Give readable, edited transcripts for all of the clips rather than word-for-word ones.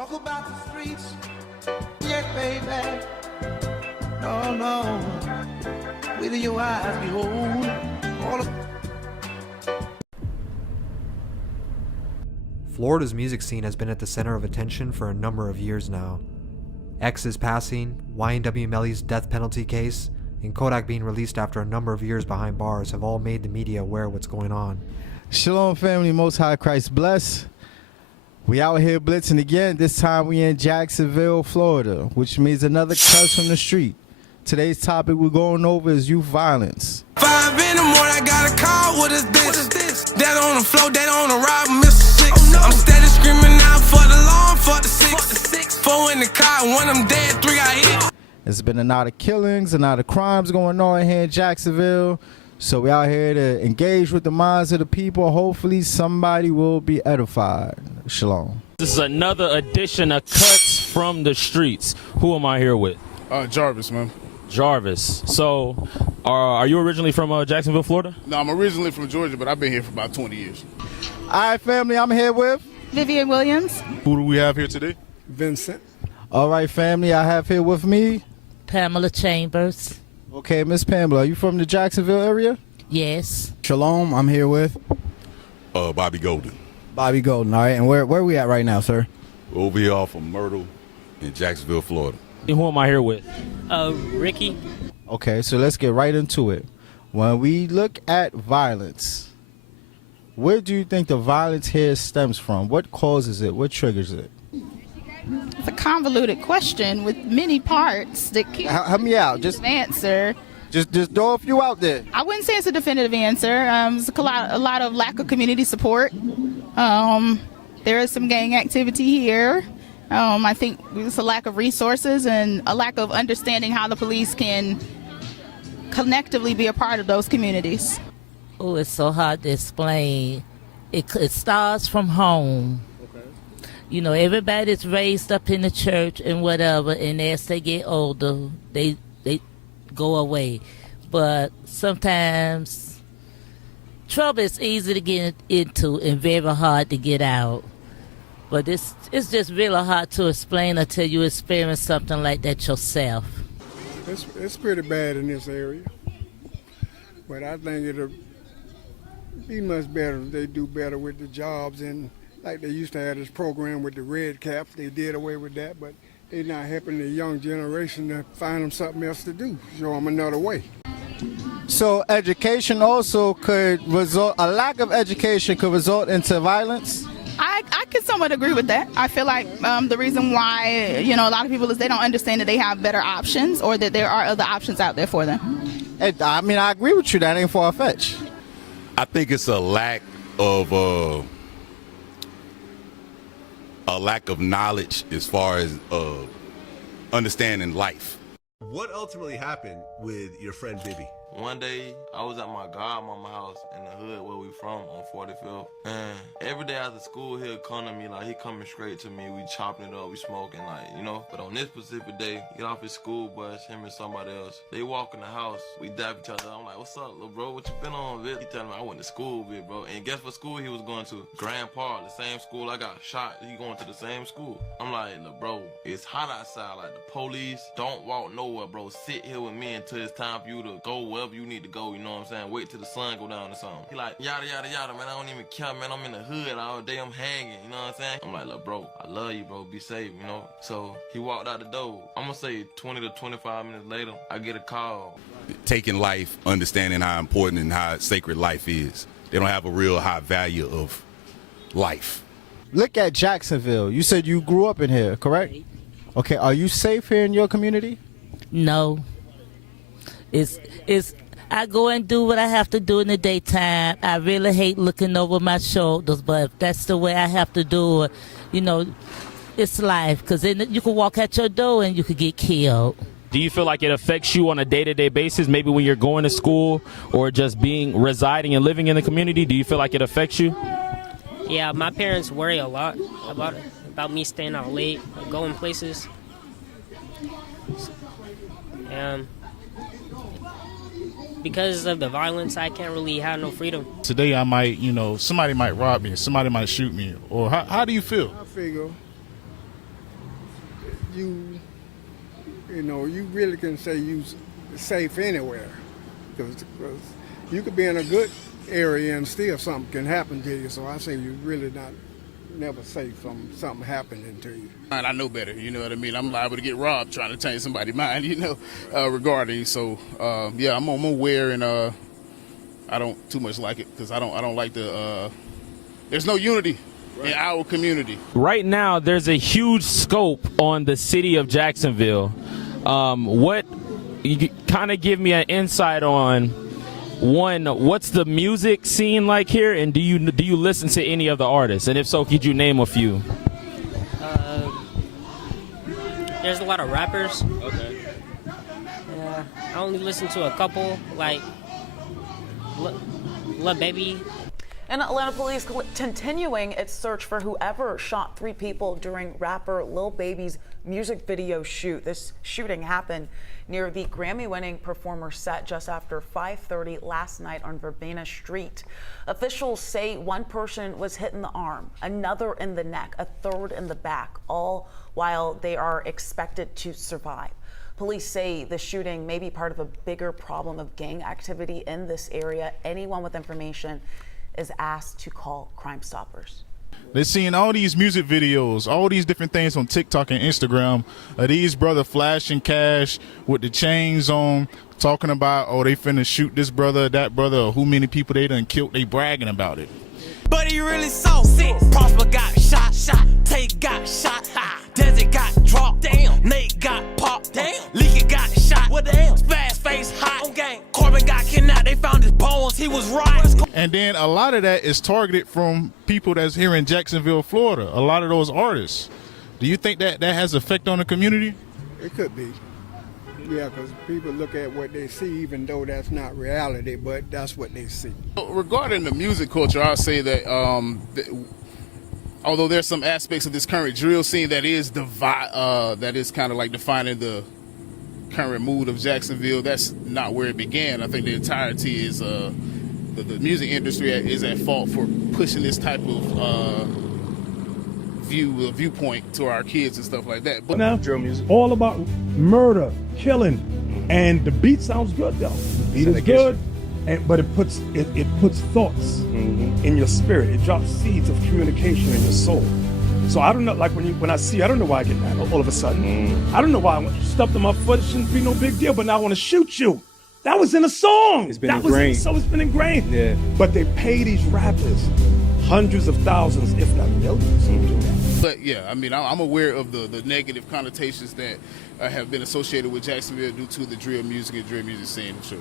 Walk about the streets, yeah, baby. No, no, with your eyes behold all of. Florida's music scene has been at the center of attention for a number of years now. X's passing, YNW Melly's death penalty case, and Kodak being released after a number of years behind bars have all made the media aware of what's going on. Shalom family, Most High Christ bless. We out here blitzing again. This time we in Jacksonville, Florida, which means another cuss from the street. Today's topic we're going over is youth violence. 5 in the morning, I got a call, what is this? That on the floor, that on the ride, Mr. 6. Oh, no. I'm steady screaming out for the law, for the 6. 4 in the car, 1 of them dead, 3 got hit. There's been a lot of killings, a lot of crimes going on here in Jacksonville. So we out here to engage with the minds of the people. Hopefully somebody will be edified. Shalom. This is another edition of Cuts from the Streets. Who am I here with? Jarvis, man. Jarvis. So, are you originally from Jacksonville, Florida? No, I'm originally from Georgia, but I've been here for about 20 years. All right, family, I'm here with Vivian Williams. Who do we have here today? Vincent. All right, family, I have here with me Pamela Chambers. Okay, Miss Pamela, are you from the Jacksonville area? Yes. Shalom, I'm here with Bobby Golden. Bobby Golden. All right, and where are we at right now, sir? Over here off of Myrtle in Jacksonville, Florida. And who am I here with? Ricky. Okay, so let's get right into it. When we look at violence, where do you think the violence here stems from? What causes it? What triggers it? It's a convoluted question with many parts that can't Help me out. Just answer. Just throw a few out there. I wouldn't say it's a definitive answer. There's a lot of lack of community support. There is some gang activity here. I think it's a lack of resources and a lack of understanding how the police can collectively be a part of those communities. Oh, it's so hard to explain. It starts from home. Okay. You know, everybody's raised up in the church and whatever, and as they get older, they go away. But sometimes trouble is easy to get into and very hard to get out. But it's just really hard to explain until you experience something like that yourself. It's pretty bad in this area, but I think it'll be much better if they do better with the jobs, and like they used to have this program with the red caps. They did away with that, but they're not helping the young generation to find them something else to do, show them another way. So education also could result, a lack of education could result into violence? I can somewhat agree with that. I feel like the reason why, a lot of people is they don't understand that they have better options or that there are other options out there for them. I mean, I agree with you. That ain't far-fetched. I think it's a lack of knowledge as far as understanding life. What ultimately happened with your friend Bibby? One day, I was at my godmama house in the hood where we from on 45th. And every day after school, he'll come to me, like, he coming straight to me. We chopping it up, we smoking, like, But on this specific day, get off his school bus, him and somebody else. They walk in the house, we dap each other. I'm like, what's up, little bro? What you been on, Vic? He telling me I went to school with, bro. And guess what school he was going to? Grand Park, the same school I got shot. He going to the same school. I'm like, look, bro, it's hot outside. Like, the police don't walk nowhere, bro. Sit here with me until it's time for you to go wherever you need to go, you know what I'm saying? Wait till the sun go down or something. He like, yada, yada, yada, man, I don't even care, man. I'm in the hood all day, I'm hanging, you know what I'm saying? I'm like, look, bro, I love you, bro, be safe, So he walked out the door. I'm gonna say 20 to 25 minutes later, I get a call. Taking life, understanding how important and how sacred life is. They don't have a real high value of life. Look at Jacksonville. You said you grew up in here, correct? Okay, are you safe here in your community? No. I go and do what I have to do in the daytime. I really hate looking over my shoulders, but if that's the way I have to do it, it's life. Because then you can walk out your door and you could get killed. Do you feel like it affects you on a day-to-day basis, maybe when you're going to school or just residing and living in the community? Do you feel like it affects you? Yeah, my parents worry a lot about me staying out late, going places. Because of the violence, I can't really have no freedom. Today I might, somebody might rob me, somebody might shoot me. Or how do you feel? I figure you know, you really can say you safe anywhere, because you could be in a good area and still something can happen to you. So I say you really never safe from something happening to you. And I know better, you know what I mean? I'm liable to get robbed trying to change somebody's mind, you know, regarding. So, yeah, I'm aware, and I don't too much like it, because I don't like the, there's no unity in our community. Right now, there's a huge scope on the city of Jacksonville. What, you kind of give me an insight on, one, what's the music scene like here, and do you listen to any of the artists? And if so, could you name a few? There's a lot of rappers. Okay. Yeah, I only listen to a couple, like Lil Baby. And Atlanta police continuing its search for whoever shot 3 people during rapper Lil Baby's music video shoot. This shooting happened near the Grammy-winning performer's set just after 5:30 last night on Verbena Street. Officials say one person was hit in the arm, another in the neck, a third in the back, all while they are expected to survive. Police say the shooting may be part of a bigger problem of gang activity in this area. Anyone with information is asked to call Crime Stoppers. They're seeing all these music videos, all these different things on TikTok and Instagram of these brother flashing cash with the chains on, talking about, oh, they finna shoot this brother, that brother, or who many people they done killed. They bragging about it. But he really saw sick. Prosper got shot. Tate got shot. Desert got dropped. Damn. Nate got popped. Damn. Leaky got shot. What damn? Spaz face hot. On game. Corbin got kidnapped. They found his bones. He was right. And then a lot of that is targeted from people that's here in Jacksonville, Florida. A lot of those artists. Do you think that has effect on the community? It could be. Yeah, because people look at what they see, even though that's not reality, but that's what they see. Regarding the music culture, I'll say that although there's some aspects of this current drill scene that is kind of like defining the current mood of Jacksonville, that's not where it began. I think the entirety is the music industry is at fault for pushing this type of viewpoint to our kids and stuff like that. But now, drill music, all about murder, killing, and the beat sounds good though. The beat is good, but it puts thoughts in your spirit. It drops seeds of communication in your soul. So I don't know, like when I see, I don't know why I get mad all of a sudden. I don't know why I stuffed in my foot. It shouldn't be no big deal, but now I want to shoot you. That was in a song. It's been ingrained. So it's been ingrained. Yeah. But they pay these rappers hundreds of thousands, if not millions, to do that. But yeah, I mean, I'm aware of the negative connotations that have been associated with Jacksonville due to the drill music and drill music scene. Sure.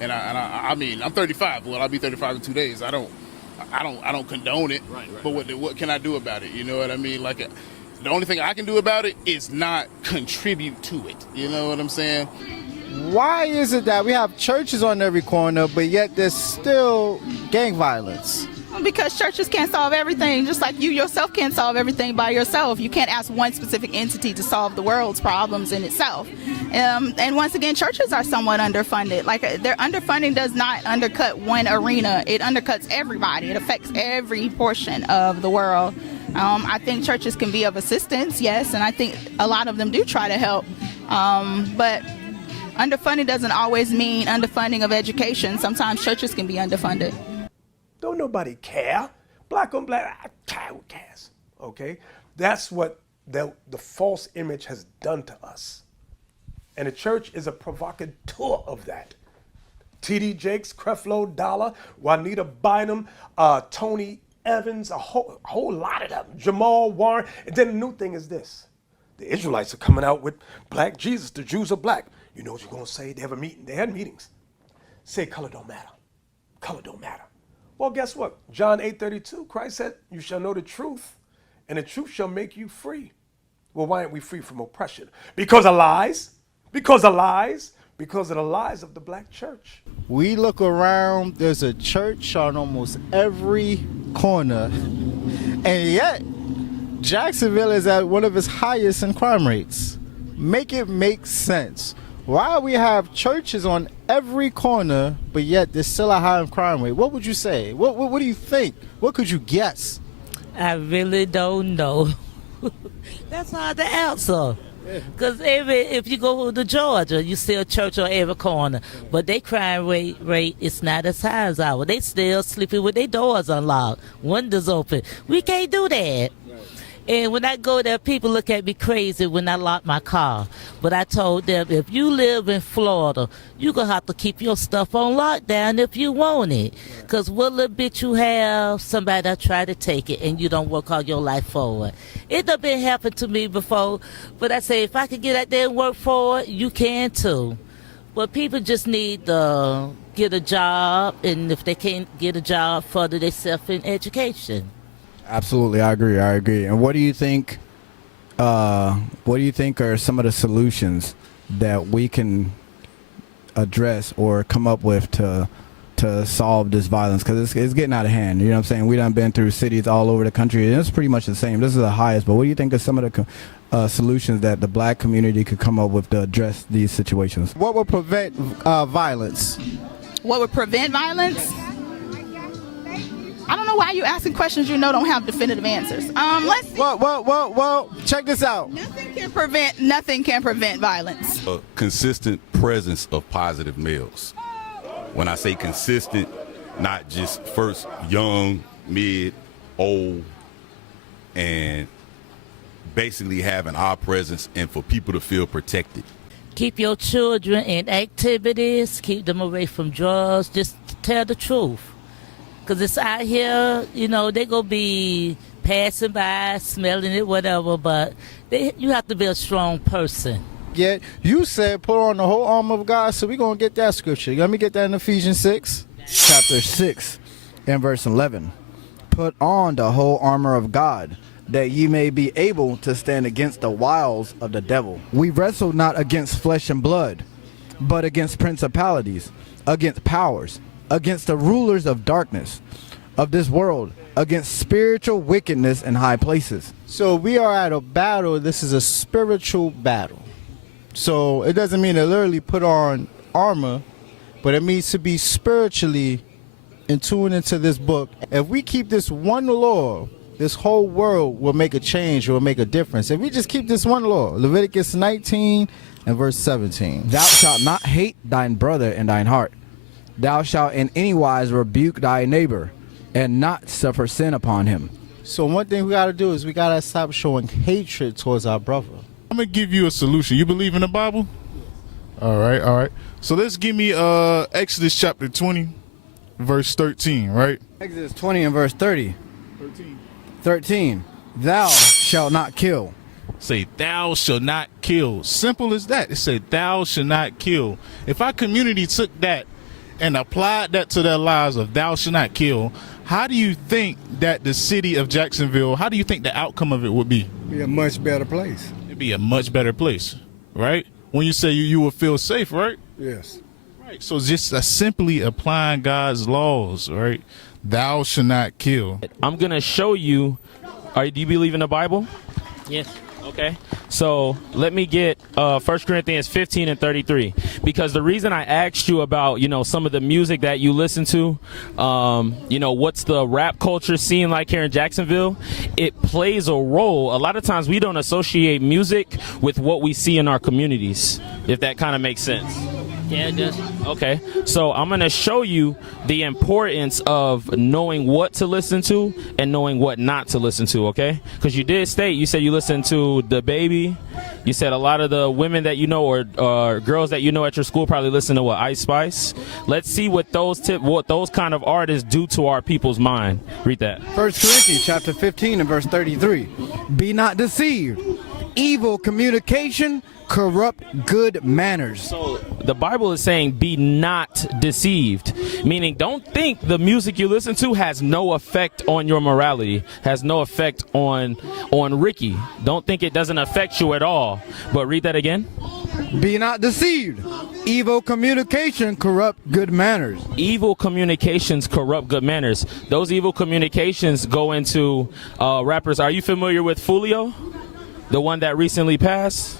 And I mean, I'm 35. Well, I'll be 35 in 2 days. I don't condone it. Right. But what can I do about it? You know what I mean? Like, the only thing I can do about it is not contribute to it. You know what I'm saying? Why is it that we have churches on every corner, but yet there's still gang violence? Because churches can't solve everything, just like you yourself can't solve everything by yourself. You can't ask one specific entity to solve the world's problems in itself. And once again, churches are somewhat underfunded. Like, their underfunding does not undercut one arena. It undercuts everybody. It affects every portion of the world. I think churches can be of assistance, yes, and I think a lot of them do try to help. But underfunding doesn't always mean underfunding of education. Sometimes churches can be underfunded. Don't nobody care. Black on black, who cares? Okay? That's what the false image has done to us. And the church is a provocateur of that. T.D. Jakes, Creflo Dollar, Juanita Bynum, Tony Evans, a whole lot of them, Jamal Warren. And then the new thing is this. The Israelites are coming out with black Jesus. The Jews are black. You know what you're going to say? They have a meeting. They had meetings. Say color don't matter. Color don't matter. Well, guess what? John 8:32, Christ said, you shall know the truth, and the truth shall make you free. Well, why aren't we free from oppression? Because of lies. Because of lies. Because of the lies of the black church. We look around, there's a church on almost every corner, and yet Jacksonville is at one of its highest in crime rates. Make it make sense. Why we have churches on every corner, but yet there's still a high crime rate? What would you say? What do you think? What could you guess? I really don't know. That's hard to answer. Because if you go to Georgia, you see a church on every corner. But their crime rate is not as high as ours. They still sleeping with their doors unlocked, windows open. We can't do that. And when I go there, people look at me crazy when I lock my car. But I told them, if you live in Florida, you're going to have to keep your stuff on lockdown if you want it. Because what little bit you have, somebody will try to take it, and you don't work all your life for it. It done been happened to me before, but I say, if I could get out there and work for it, you can too. But people just need to get a job, and if they can't get a job, further themselves in education. Absolutely, I agree. And what do you think? What do you think are some of the solutions that we can address or come up with to solve this violence? Because it's getting out of hand. You know what I'm saying? We done been through cities all over the country, and it's pretty much the same. This is the highest. But what do you think are some of the solutions that the black community could come up with to address these situations? What would prevent violence? What would prevent violence? I don't know why you're asking questions you know don't have definitive answers. Let's see. Well, check this out. Nothing can prevent violence. A consistent presence of positive males. When I say consistent, not just first young, mid, old, and basically having our presence and for people to feel protected. Keep your children in activities, keep them away from drugs, just tell the truth. Because it's out here, you know, they going to be passing by, smelling it, whatever, but you have to be a strong person. Yet you said put on the whole armor of God, so we're going to get that scripture. Let me get that in Ephesians 6. Chapter 6 and verse 11. Put on the whole armor of God, that ye may be able to stand against the wiles of the devil. We wrestle not against flesh and blood, but against principalities, against powers, against the rulers of darkness of this world, against spiritual wickedness in high places. So we are at a battle. This is a spiritual battle. So it doesn't mean to literally put on armor, but it means to be spiritually in tune into this book. If we keep this one law, this whole world will make a change, will make a difference. If we just keep this one law, Leviticus 19 and verse 17. Thou shalt not hate thine brother in thine heart. Thou shalt in any wise rebuke thy neighbor, and not suffer sin upon him. So one thing we got to do is we got to stop showing hatred towards our brother. I'm going to give you a solution. You believe in the Bible? All right. So let's give me Exodus chapter 20, verse 13, right? Exodus 20 and verse 30. 13. Thou shalt not kill. Say, thou shalt not kill. Simple as that. It said, thou shalt not kill. If our community took that and applied that to their lives of thou shalt not kill, how do you think that the city of Jacksonville, how do you think the outcome of it would be? Be a much better place. It'd be a much better place, right? When you say you will feel safe, right? Yes. Right. So just simply applying God's laws, right? Thou shalt not kill. I'm going to show you. Do you believe in the Bible? Yes. Okay, so let me get 1 Corinthians 15 and 33, because the reason I asked you about, some of the music that you listen to, what's the rap culture scene like here in Jacksonville, it plays a role. A lot of times we don't associate music with what we see in our communities, if that kind of makes sense. Yeah, it does. Okay, so I'm going to show you the importance of knowing what to listen to and knowing what not to listen to, okay? Because you said you listen to The Baby. You said a lot of the women that you know or girls that you know at your school probably listen to Ice Spice. Let's see what those kind of artists do to our people's mind. Read that. 1 Corinthians chapter 15 and verse 33. Be not deceived. Evil communication corrupt good manners. So the Bible is saying be not deceived, meaning don't think the music you listen to has no effect on your morality, has no effect on Ricky. Don't think it doesn't affect you at all. But read that again. Be not deceived. Evil communication corrupt good manners. Evil communications corrupt good manners. Those evil communications go into rappers. Are you familiar with Fulio? The one that recently passed?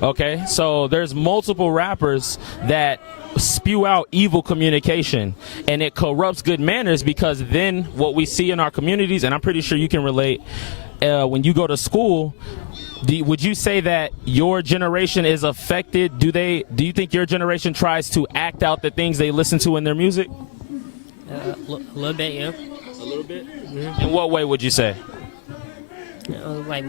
Okay, so there's multiple rappers that spew out evil communication, and it corrupts good manners, because then what we see in our communities, and I'm pretty sure you can relate, when you go to school, would you say that your generation is affected? Do you think your generation tries to act out the things they listen to in their music? A little bit, yeah. A little bit? Mm-hmm. In what way would you say? Like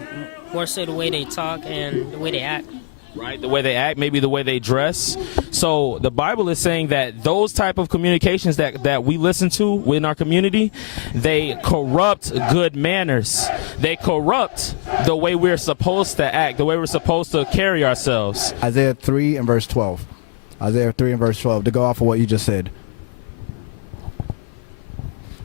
more so the way they talk and the way they act. Right, the way they act, maybe the way they dress. So the Bible is saying that those type of communications that we listen to in our community, they corrupt good manners. They corrupt the way we're supposed to act, the way we're supposed to carry ourselves. Isaiah 3 and verse 12. Isaiah 3 and verse 12, to go off of what you just said.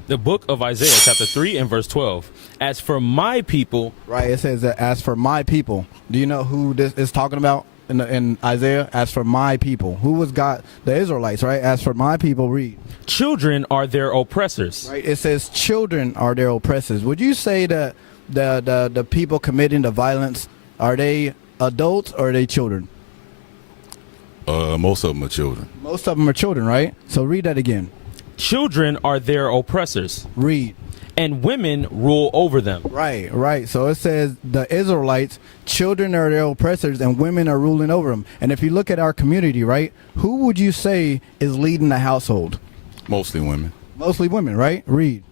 The book of Isaiah, chapter 3 and verse 12. As for my people. Right, it says that as for my people. Do you know who this is talking about in Isaiah? As for my people. Who was God? The Israelites, right? As for my people, read. Children are their oppressors. Right, it says children are their oppressors. Would you say that the people committing the violence, are they adults or are they children? Most of them are children. Most of them are children, right? So read that again. Children are their oppressors. Read. And women rule over them. Right, right. So it says the Israelites, children are their oppressors and women are ruling over them. And if you look at our community, right, who would you say is leading the household? Mostly women. Mostly women, right? Read.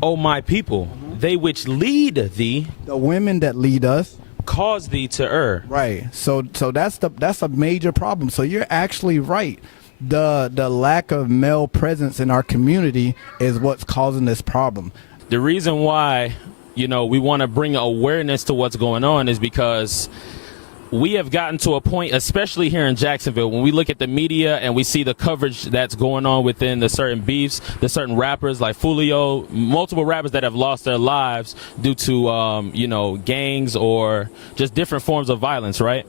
O my people, they which lead thee. The women that lead us. Cause thee to err. Right. So that's a major problem. So you're actually right. The lack of male presence in our community is what's causing this problem. The reason why, we want to bring awareness to what's going on is because we have gotten to a point, especially here in Jacksonville, when we look at the media and we see the coverage that's going on within the certain beefs, the certain rappers like Fulio, multiple rappers that have lost their lives due to, gangs or just different forms of violence, right?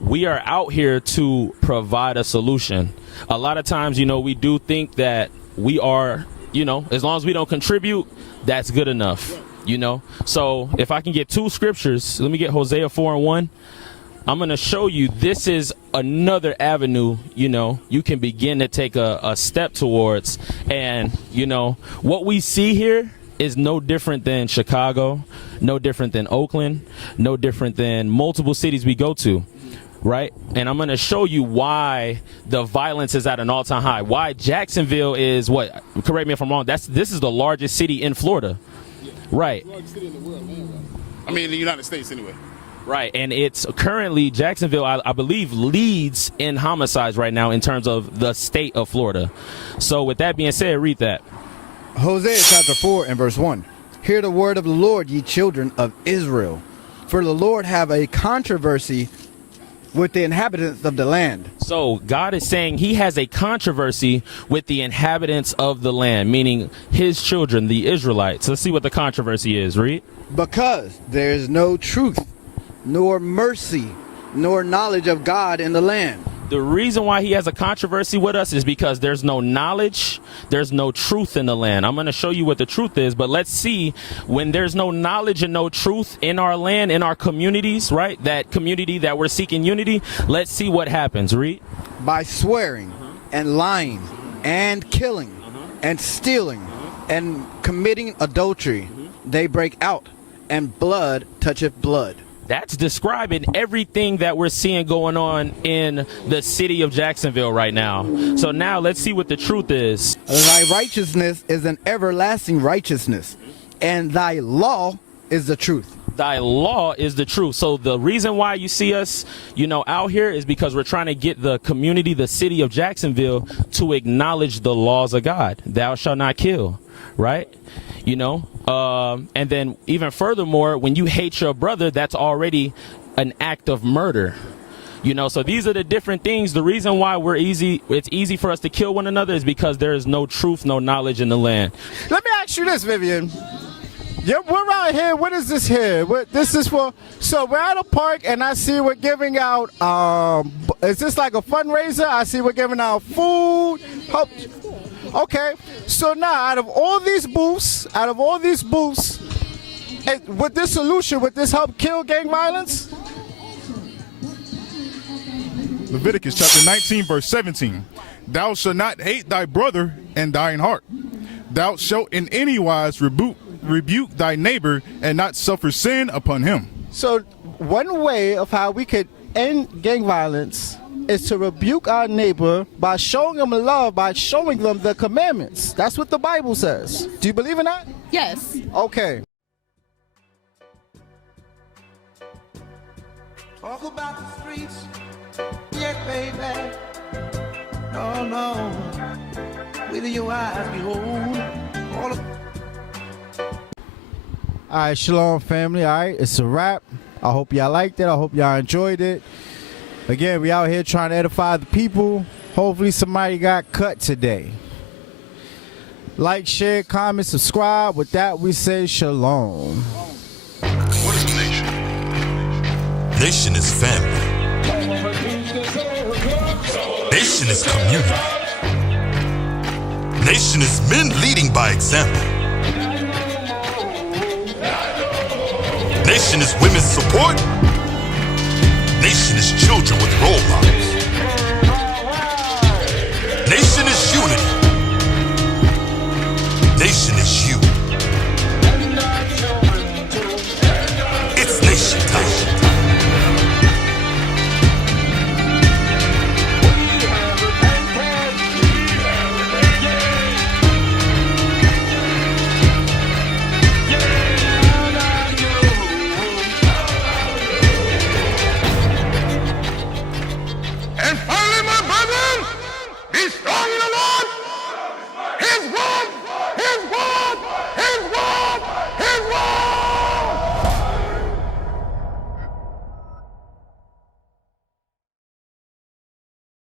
We are out here to provide a solution. A lot of times, we do think that we are, as long as we don't contribute, that's good enough, So if I can get two scriptures, let me get Hosea 4:1. I'm going to show you this is another avenue, you can begin to take a step towards. And, what we see here is no different than Chicago, no different than Oakland, no different than multiple cities we go to. Right? And I'm going to show you why the violence is at an all-time high. Why Jacksonville is what? Correct me if I'm wrong. This is the largest city in Florida. Yeah. Right. Largest city in the world, man. I mean, in the United States, anyway. Right. And it's currently Jacksonville, I believe, leads in homicides right now in terms of the state of Florida. So with that being said, read that. Hosea chapter 4 and verse 1. Hear the word of the Lord, ye children of Israel. For the Lord have a controversy with the inhabitants of the land. So God is saying he has a controversy with the inhabitants of the land, meaning his children, the Israelites. Let's see what the controversy is. Read. Because there is no truth, nor mercy, nor knowledge of God in the land. The reason why he has a controversy with us is because there's no knowledge, there's no truth in the land. I'm going to show you what the truth is, but let's see, when there's no knowledge and no truth in our land, in our communities, right? That community that we're seeking unity, let's see what happens. Read. By swearing and lying and killing and stealing and committing adultery, they break out, and blood toucheth blood. That's describing everything that we're seeing going on in the city of Jacksonville right now. So now let's see what the truth is. Thy righteousness is an everlasting righteousness, and thy law is the truth. Thy law is the truth. So the reason why you see us, out here is because we're trying to get the community, the city of Jacksonville, to acknowledge the laws of God. Thou shalt not kill, right? And then even furthermore, when you hate your brother, that's already an act of murder. So these are the different things. The reason why it's easy for us to kill one another is because there is no truth, no knowledge in the land. Let me ask you this, Vivian. Yeah, we're right here. What is this here? This is for. So we're at a park, and I see we're giving out. Is this like a fundraiser? I see we're giving out food. Okay. So now, out of all these booths, with this solution, would this help kill gang violence? Leviticus chapter 19, verse 17. Thou shalt not hate thy brother in thine heart. Thou shalt in any wise rebuke thy neighbor and not suffer sin upon him. So one way of how we could end gang violence is to rebuke our neighbor by showing them love, by showing them the commandments. That's what the Bible says. Do you believe in that? Yes. Okay. Talk about the streets, yeah, baby. No, with your eyes behold all of. All right, shalom, family. All right, it's a wrap. I hope y'all liked it. I hope y'all enjoyed it. Again, we out here trying to edify the people. Hopefully somebody got cut today. Like, share, comment, subscribe. With that, we say shalom. What is a nation? Nation is family. Nation is community. Nation is men leading by example. Nation is women's support. Nation is children with role models. Nation is unity. Nation is